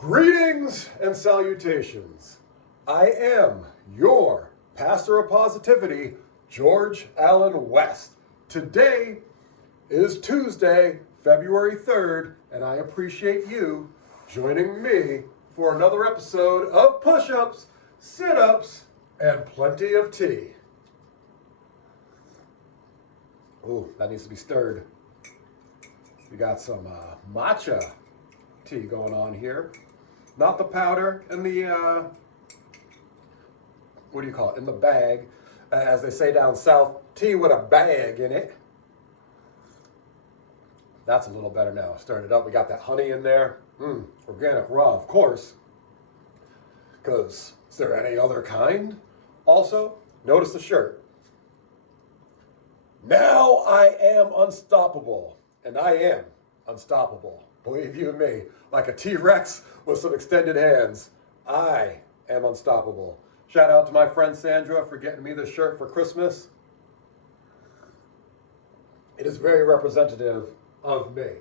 Greetings and salutations. I am your pastor of positivity, George Allen West. Today is Tuesday, February 3rd, and I appreciate you joining me for another episode of Push-Ups, Sit-Ups, and Plenty of Tea. Ooh, that needs to be stirred. We got some matcha tea going on here. Not the powder in the, what do you call it, in the bag. As they say down south, tea with a bag in it. That's a little better now. Stirred it up. We got that honey in there. Organic raw, of course. Because is there any other kind? Also, notice the shirt. Now I am unstoppable. And I am unstoppable. Believe you me, like a T-Rex with some extended hands, I am unstoppable. Shout out to my friend Sandra for getting me this shirt for Christmas. It is very representative of me.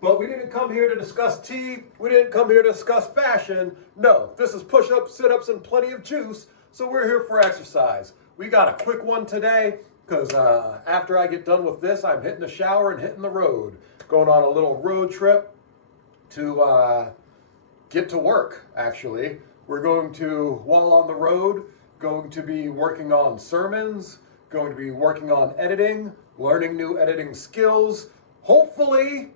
But we didn't come here to discuss tea. We didn't come here to discuss fashion. No, this is push-ups, sit-ups, and plenty of juice. So we're here for exercise. We got a quick one today because after I get done with this, I'm hitting the shower and hitting the road. Going on a little road trip to get to work, actually. We're going to, while on the road, going to be working on sermons, going to be working on editing, learning new editing skills. Hopefully,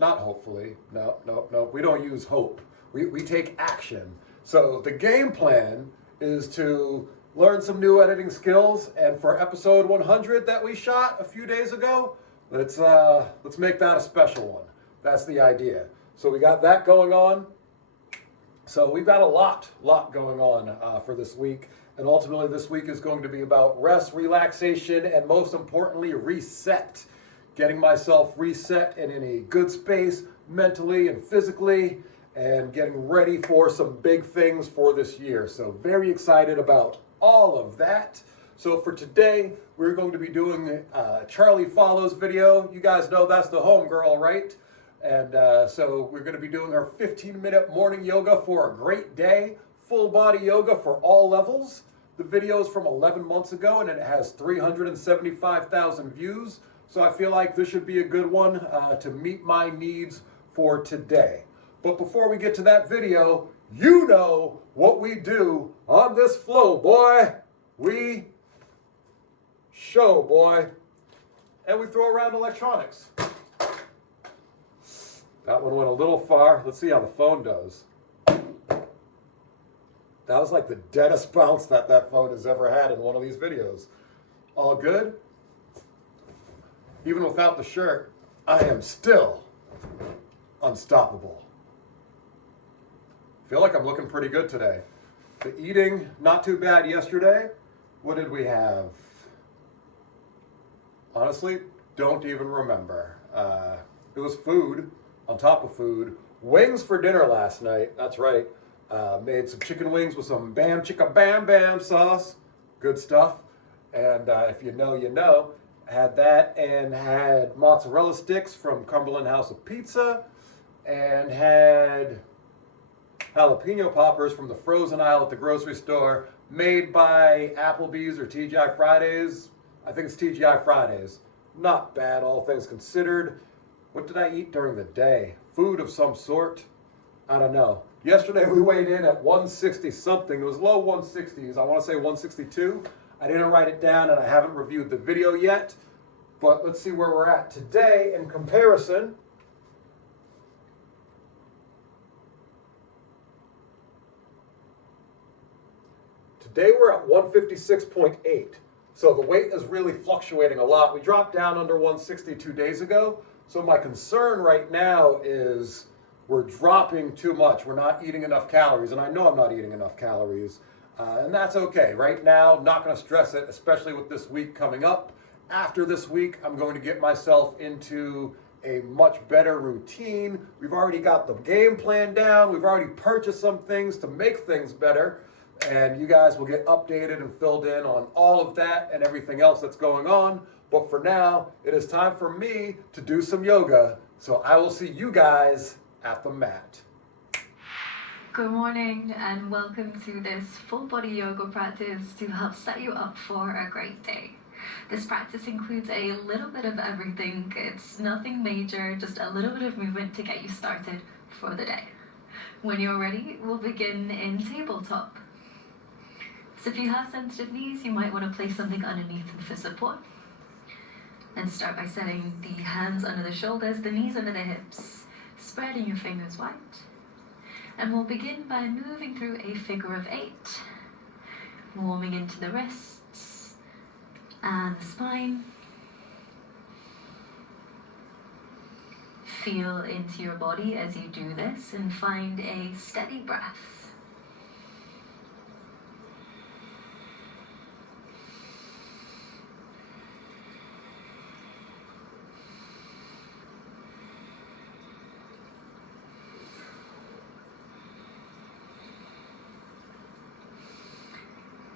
not hopefully, no, we don't use hope. We take action. So the game plan is to learn some new editing skills, and for episode 100 that we shot a few days ago, let's make that a special one. That's the idea. So we got that going on. So we've got a lot going on for this week. And ultimately this week is going to be about rest, relaxation, and most importantly, reset. Getting myself reset and in a good space mentally and physically, and getting ready for some big things for this year. So very excited about all of that. So for today, we're going to be doing Charlie Follows video. You guys know that's the homegirl, right? And so we're going to be doing our 15-minute morning yoga for a great day. Full body yoga for all levels. The video is from 11 months ago and it has 375,000 views. So I feel like this should be a good one to meet my needs for today. But before we get to that video, you know what we do on this flow, boy. We show, boy. And we throw around electronics. That one went a little far. Let's see how the phone does. That was like the deadest bounce that phone has ever had in one of these videos. All good? Even without the shirt, I am still unstoppable. Feel like I'm looking pretty good today. The eating, not too bad yesterday. What did we have? Honestly, don't even remember. It was food on top of food. Wings for dinner last night. That's right. Made some chicken wings with some bam chicka bam bam sauce. Good stuff. And if you know, you know. Had that and had mozzarella sticks from Cumberland House of Pizza. And had jalapeno poppers from the frozen aisle at the grocery store, made by Applebee's or TGI Fridays. I think it's TGI Fridays. Not bad, all things considered. What did I eat during the day? Food of some sort? I don't know. Yesterday we weighed in at 160 something. It was low 160s. I want to say 162. I didn't write it down and I haven't reviewed the video yet. But let's see where we're at today in comparison. Today we're at 156.8. So the weight is really fluctuating a lot. We dropped down under 160 2 days ago. So my concern right now is we're dropping too much. We're not eating enough calories. And I know I'm not eating enough calories. And that's okay. Right now, not going to stress it, especially with this week coming up. After this week, I'm going to get myself into a much better routine. We've already got the game plan down. We've already purchased some things to make things better. And you guys will get updated and filled in on all of that and everything else that's going on. But for now, it is time for me to do some yoga. So I will see you guys at the mat. Good morning and welcome to this full body yoga practice to help set you up for a great day. This practice includes a little bit of everything. It's nothing major, just a little bit of movement to get you started for the day. When you're ready, we'll begin in tabletop. So if you have sensitive knees, you might want to place something underneath them for support. And start by setting the hands under the shoulders, the knees under the hips, spreading your fingers wide. And we'll begin by moving through a figure of 8, warming into the wrists and the spine. Feel into your body as you do this and find a steady breath.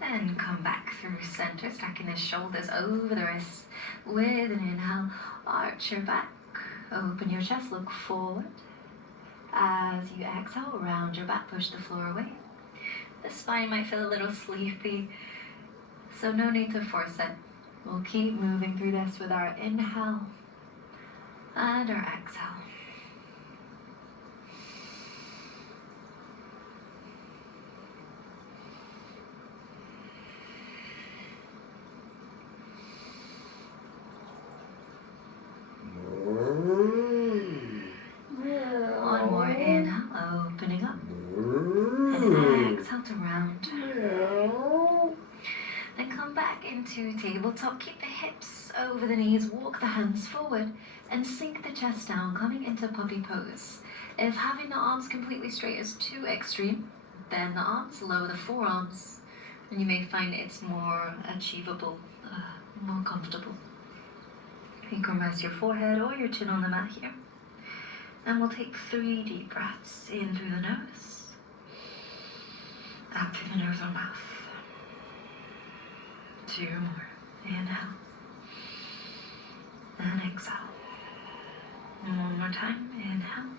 And come back through center, stacking the shoulders over the wrists. With an inhale, arch your back, open your chest, look forward. As you exhale, round your back, push the floor away. The spine might feel a little sleepy, so no need to force it. We'll keep moving through this with our inhale and our exhale. One more inhale, opening up. And exhale to round. Then come back into tabletop. Keep the hips over the knees, walk the hands forward, and sink the chest down, coming into puppy pose. If having the arms completely straight is too extreme, bend the arms, lower the forearms, and you may find it's more achievable, more comfortable. You can rest your forehead or your chin on the mat here. And we'll take 3 deep breaths in through the nose, out through the nose or mouth. 2 more. Inhale. And exhale. And one more time. Inhale.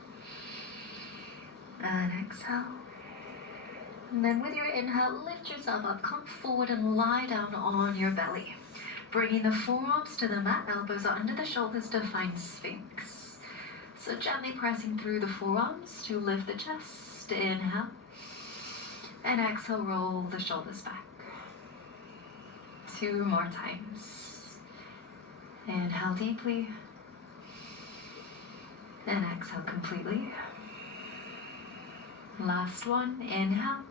And exhale. And then with your inhale, lift yourself up, come forward and lie down on your belly. Bringing the forearms to the mat, elbows are under the shoulders to find Sphinx. So gently pressing through the forearms to lift the chest. Inhale. And exhale, roll the shoulders back. 2 more times. Inhale deeply. And exhale completely. Last one. Inhale.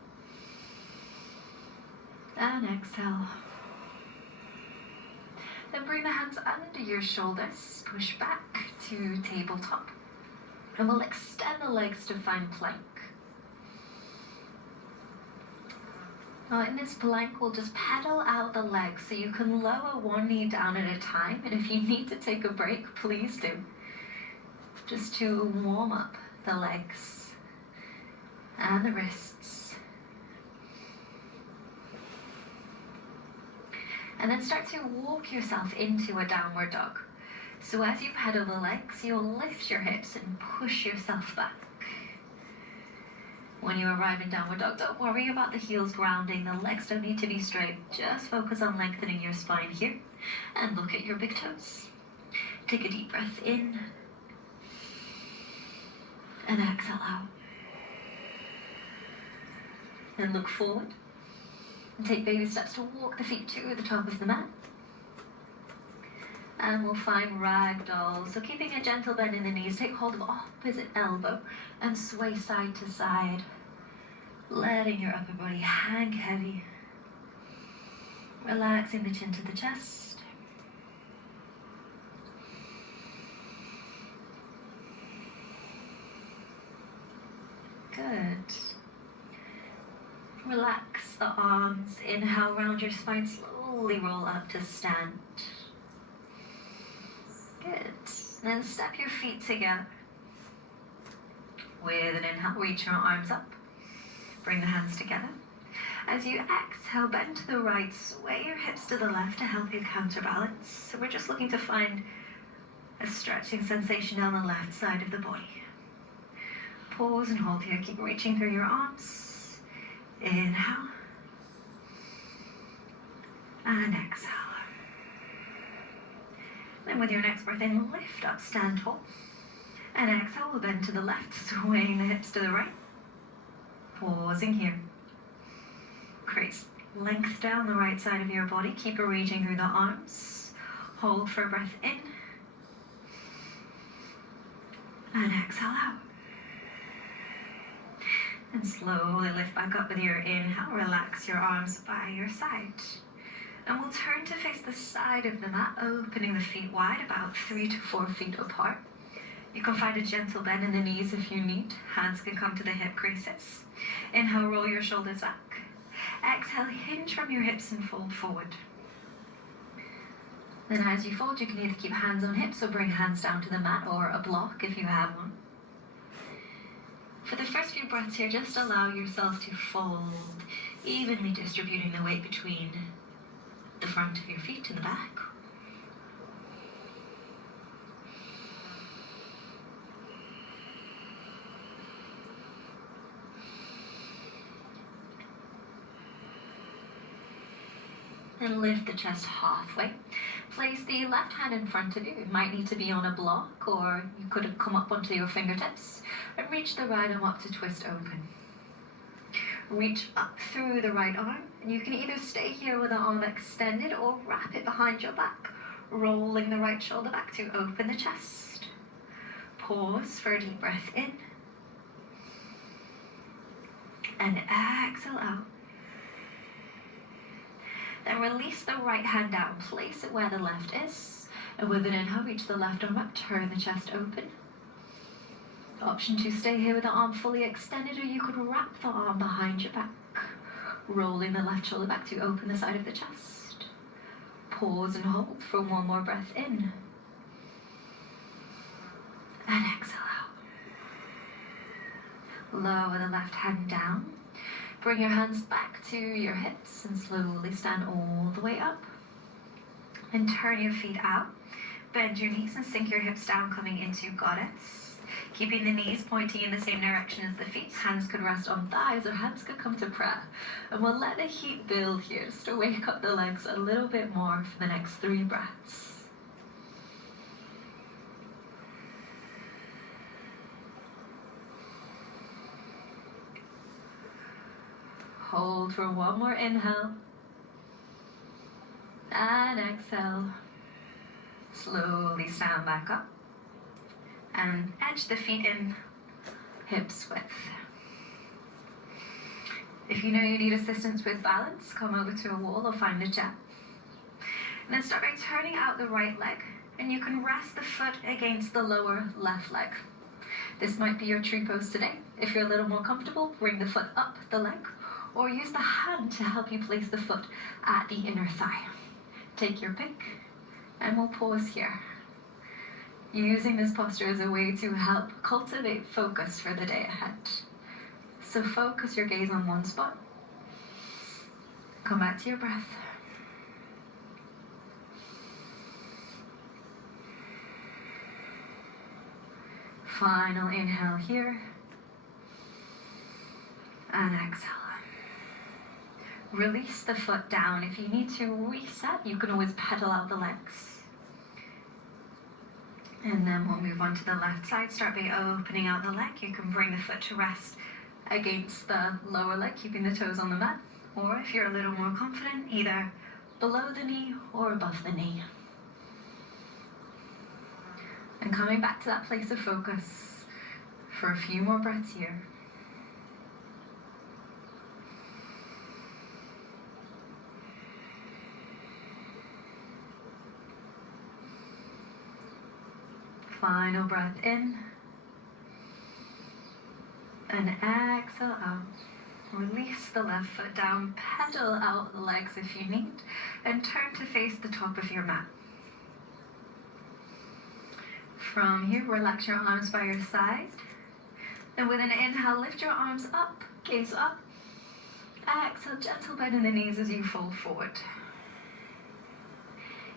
And exhale. Then bring the hands under your shoulders. Push back to tabletop. And we'll extend the legs to find plank. Now in this plank, we'll just pedal out the legs so you can lower one knee down at a time. And if you need to take a break, please do. Just to warm up the legs and the wrists. And then start to walk yourself into a downward dog. So as you pedal the legs, you'll lift your hips and push yourself back. When you arrive in downward dog, don't worry about the heels grounding. The legs don't need to be straight. Just focus on lengthening your spine here. And look at your big toes. Take a deep breath in. And exhale out. And look forward. And take baby steps to walk the feet to the top of the mat. And we'll find ragdoll. So keeping a gentle bend in the knees, take hold of opposite elbow and sway side to side. Letting your upper body hang heavy. Relaxing the chin to the chest. Good. Relax the arms. Inhale, round your spine, slowly roll up to stand. Good. Then step your feet together. With an inhale, reach your arms up. Bring the hands together. As you exhale, bend to the right, sway your hips to the left to help you counterbalance. So we're just looking to find a stretching sensation on the left side of the body. Pause and hold here. Keep reaching through your arms. Inhale. And exhale. Then with your next breath in, lift up, stand tall. And exhale, we'll bend to the left, swaying the hips to the right. Pausing here. Create length down the right side of your body. Keep reaching through the arms. Hold for a breath in. And exhale out. And slowly lift back up with your inhale. Relax your arms by your side. And we'll turn to face the side of the mat, opening the feet wide, about 3 to 4 feet apart. You can find a gentle bend in the knees if you need. Hands can come to the hip creases. Inhale, roll your shoulders back. Exhale, hinge from your hips and fold forward. Then as you fold, you can either keep hands on hips or bring hands down to the mat or a block if you have one. For the first few breaths here, just allow yourself to fold, evenly distributing the weight between the front of your feet to the back. Then lift the chest halfway. Place the left hand in front of you. It might need to be on a block, or you could come up onto your fingertips and reach the right arm up to twist open. Reach up through the right arm, and you can either stay here with the arm extended or wrap it behind your back, rolling the right shoulder back to open the chest. Pause for a deep breath in. And exhale out. Then release the right hand down, place it where the left is, and with an inhale, reach the left arm up, turn the chest open. Option to stay here with the arm fully extended, or you could wrap the arm behind your back, rolling the left shoulder back to open the side of the chest. Pause and hold for one more breath in. And exhale out. Lower the left hand down. Bring your hands back to your hips and slowly stand all the way up. And turn your feet out. Bend your knees and sink your hips down, coming into goddess. Keeping the knees pointing in the same direction as the feet. Hands could rest on thighs or hands could come to prayer. And we'll let the heat build here just to wake up the legs a little bit more for the next 3 breaths. Hold for one more inhale. And exhale. Slowly stand back up. And edge the feet in, hips width. If you know you need assistance with balance, come over to a wall or find a chair. And then start by turning out the right leg. And you can rest the foot against the lower left leg. This might be your tree pose today. If you're a little more comfortable, bring the foot up the leg, or use the hand to help you place the foot at the inner thigh. Take your pick, and we'll pause here. Using this posture as a way to help cultivate focus for the day ahead. So focus your gaze on one spot. Come back to your breath. Final inhale here. And exhale. Release the foot down. If you need to reset, you can always pedal out the legs. And then we'll move on to the left side. Start by opening out the leg. You can bring the foot to rest against the lower leg, keeping the toes on the mat. Or if you're a little more confident, either below the knee or above the knee. And coming back to that place of focus for a few more breaths here. Final breath in. And exhale out. Release the left foot down, pedal out the legs if you need, and turn to face the top of your mat. From here, relax your arms by your side. And with an inhale, lift your arms up, gaze up. Exhale, gentle bend in the knees as you fold forward.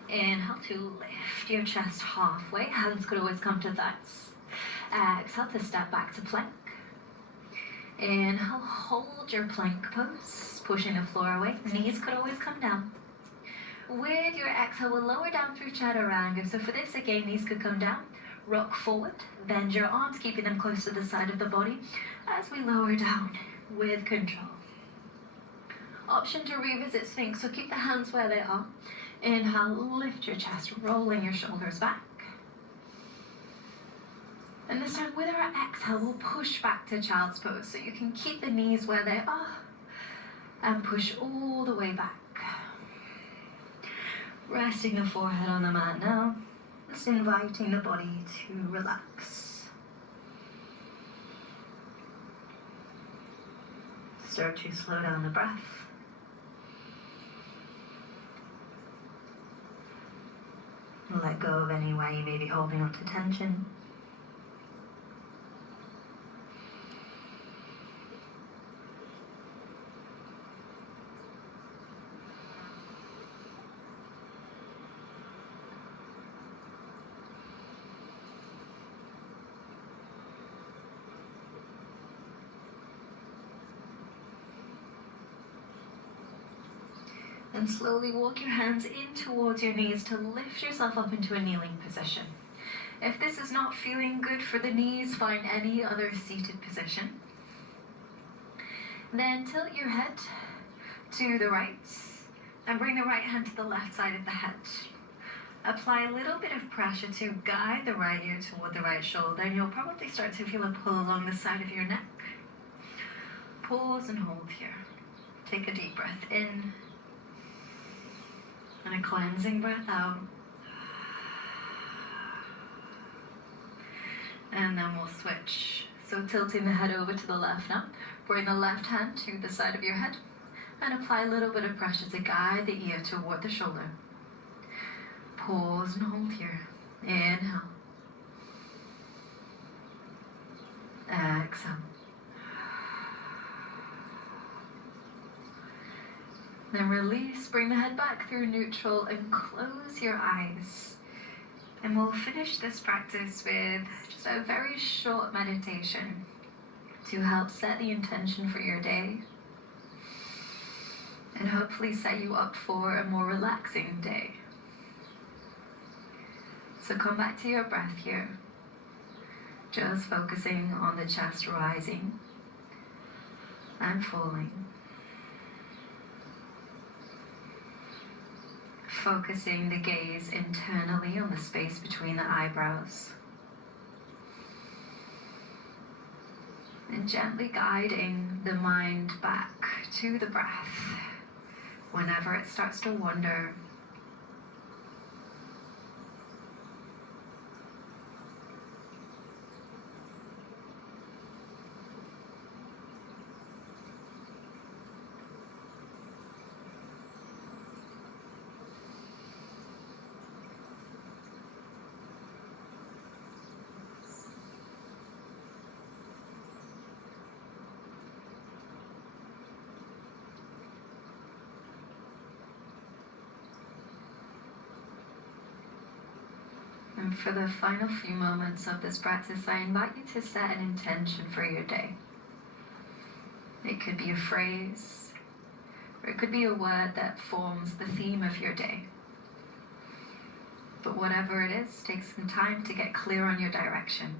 Inhale to lift your chest halfway. Hands could always come to thighs. Exhale to step back to plank. Inhale, hold your plank pose, pushing the floor away. Knees could always come down. With your exhale, we'll lower down through chaturanga. So for this, again, knees could come down. Rock forward, bend your arms, keeping them close to the side of the body as we lower down with control. Option to revisit Sphinx, so keep the hands where they are. Inhale, lift your chest, rolling your shoulders back. And this time with our exhale, we'll push back to Child's Pose. So you can keep the knees where they are and push all the way back. Resting the forehead on the mat now. Just inviting the body to relax. Start to slow down the breath. Let go of any way you may be holding on to tension. And slowly walk your hands in towards your knees to lift yourself up into a kneeling position. If this is not feeling good for the knees, find any other seated position. Then tilt your head to the right and bring the right hand to the left side of the head. Apply a little bit of pressure to guide the right ear toward the right shoulder, and you'll probably start to feel a pull along the side of your neck. Pause and hold here. Take a deep breath in. And a cleansing breath out. And then we'll switch. So tilting the head over to the left now. Bring the left hand to the side of your head. And apply a little bit of pressure to guide the ear toward the shoulder. Pause and hold here. Inhale. Exhale. Then release, bring the head back through neutral and close your eyes. And we'll finish this practice with just a very short meditation to help set the intention for your day and hopefully set you up for a more relaxing day. So come back to your breath here, just focusing on the chest rising and falling. Focusing the gaze internally on the space between the eyebrows. And gently guiding the mind back to the breath whenever it starts to wander. And for the final few moments of this practice, I invite you to set an intention for your day. It could be a phrase, or it could be a word that forms the theme of your day. But whatever it is, take some time to get clear on your direction.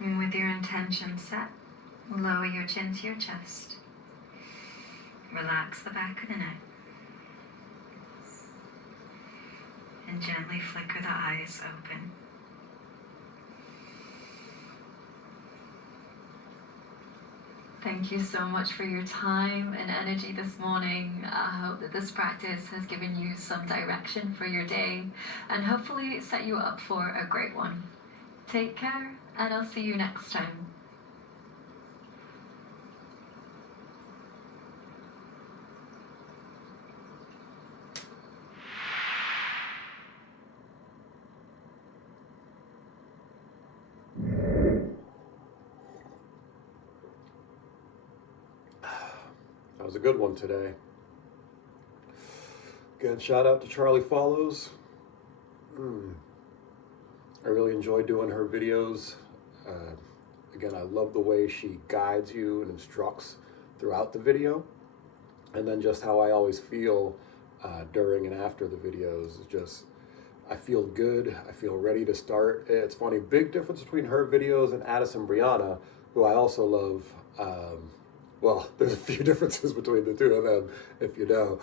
And with your intention set, lower your chin to your chest. Relax the back of the neck. And gently flicker the eyes open. Thank you so much for your time and energy this morning. I hope that this practice has given you some direction for your day and hopefully set you up for a great one. Take care, and I'll see you next time. was a good one today. Again, shout out to Charlie Follows. I really enjoy doing her videos. Again, I love the way she guides you and instructs throughout the video. And then just how I always feel during and after the videos. Just, I feel good. I feel ready to start. It's funny, big difference between her videos and Addison Brianna, who I also love. Well, there's a few differences between the two of them, if you know.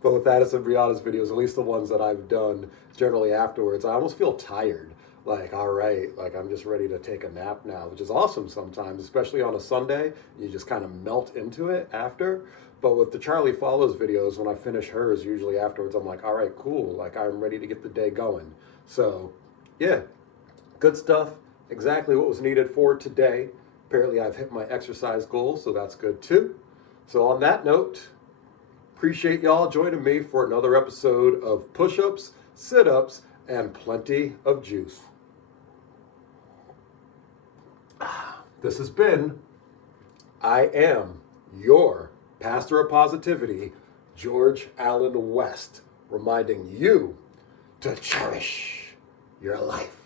But with Addison Brianna's videos, at least the ones that I've done, generally afterwards, I almost feel tired. Like, all right, like I'm just ready to take a nap now, which is awesome sometimes, especially on a Sunday. You just kind of melt into it after. But with the Charlie Follows videos, when I finish hers, usually afterwards, I'm like, all right, cool. Like, I'm ready to get the day going. So, yeah, good stuff. Exactly what was needed for today. Apparently, I've hit my exercise goals, so that's good too. So, on that note, appreciate y'all joining me for another episode of Push-Ups, Sit-Ups, and Plenty of Juice. This has been I Am Your Pastor of Positivity, George Allen West, reminding you to cherish your life.